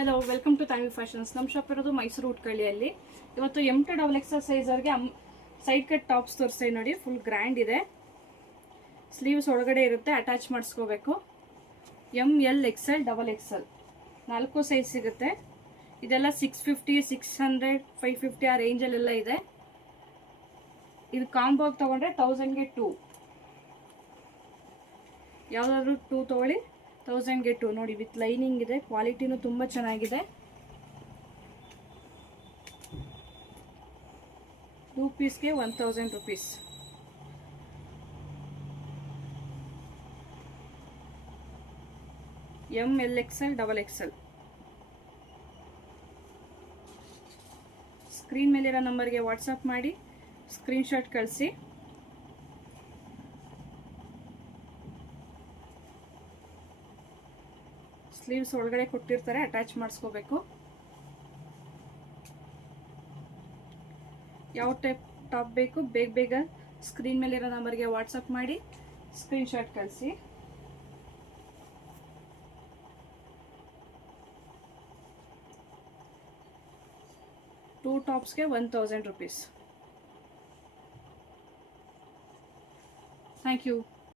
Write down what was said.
Hello, welcome to Tanvi fashions. ನಮ್ಮ shop ಇರೋದು ಮೈಸೂರು ಉಟ್ಕಳ್ಳಿಯಲ್ಲಿ. ಇವತ್ತು M2XXL ಸೈಜರ್ಗೆ ಸೈಡ್ ಕಟ್ ಟಾಪ್ಸ್ ತೋರಿಸ್ತೀವಿ ನೋಡಿ. ಫುಲ್ ಗ್ರ್ಯಾಂಡ್ ಇದೆ. ಸ್ಲೀವ್ಸ್ ಒಳಗಡೆ ಇರುತ್ತೆ, ಅಟ್ಯಾಚ್ ಮಾಡಿಸ್ಕೋಬೇಕು. ML XL XXL 4 ಸೈಜ್ ಸಿಗುತ್ತೆ. ಇದೆಲ್ಲ 650, 600, 550 ಆ ರೇಂಜಲ್ಲೆಲ್ಲ ಇದೆ. ಇದು ಕಾಂಬೋ ತಗೊಂಡ್ರೆ 1000ಗೆ 2. ಯಾವುದಾದ್ರೂ 2 ತಗೊಳ್ಳಿ, 1000ಗೆ 2. ನೋಡಿ, ವಿತ್ ಲೈನಿಂಗ್ ಇದೆ. ಕ್ವಾಲಿಟಿನೂ ತುಂಬ ಚೆನ್ನಾಗಿದೆ. 2 ಪೀಸ್ಗೆ 1000 rupees. ML XL XXL. Screen ಮೇಲಿರೋ ನಂಬರ್ಗೆ ವಾಟ್ಸಪ್ ಮಾಡಿ ಸ್ಕ್ರೀನ್ಶಾಟ್ ಕಳಿಸಿ. ಸ್ಲೀವ್ಸ್ ಒಳಗಡೆ ಕೊಟ್ಟಿರ್ತಾರೆ, ಅಟ್ಯಾಚ್ ಮಾಡಿಸ್ಕೋಬೇಕು. ಯಾವ ಟೈಪ್ ಟಾಪ್ ಬೇಕು ಬೇಗ ಸ್ಕ್ರೀನ್ ಮೇಲಿರೋ ನಂಬರ್ಗೆ ವಾಟ್ಸಪ್ ಮಾಡಿ ಸ್ಕ್ರೀನ್ಶಾಟ್ ಕಳಿಸಿ. ಟೂ ಟಾಪ್ಸ್ಗೆ 1000 rupees. Thank you.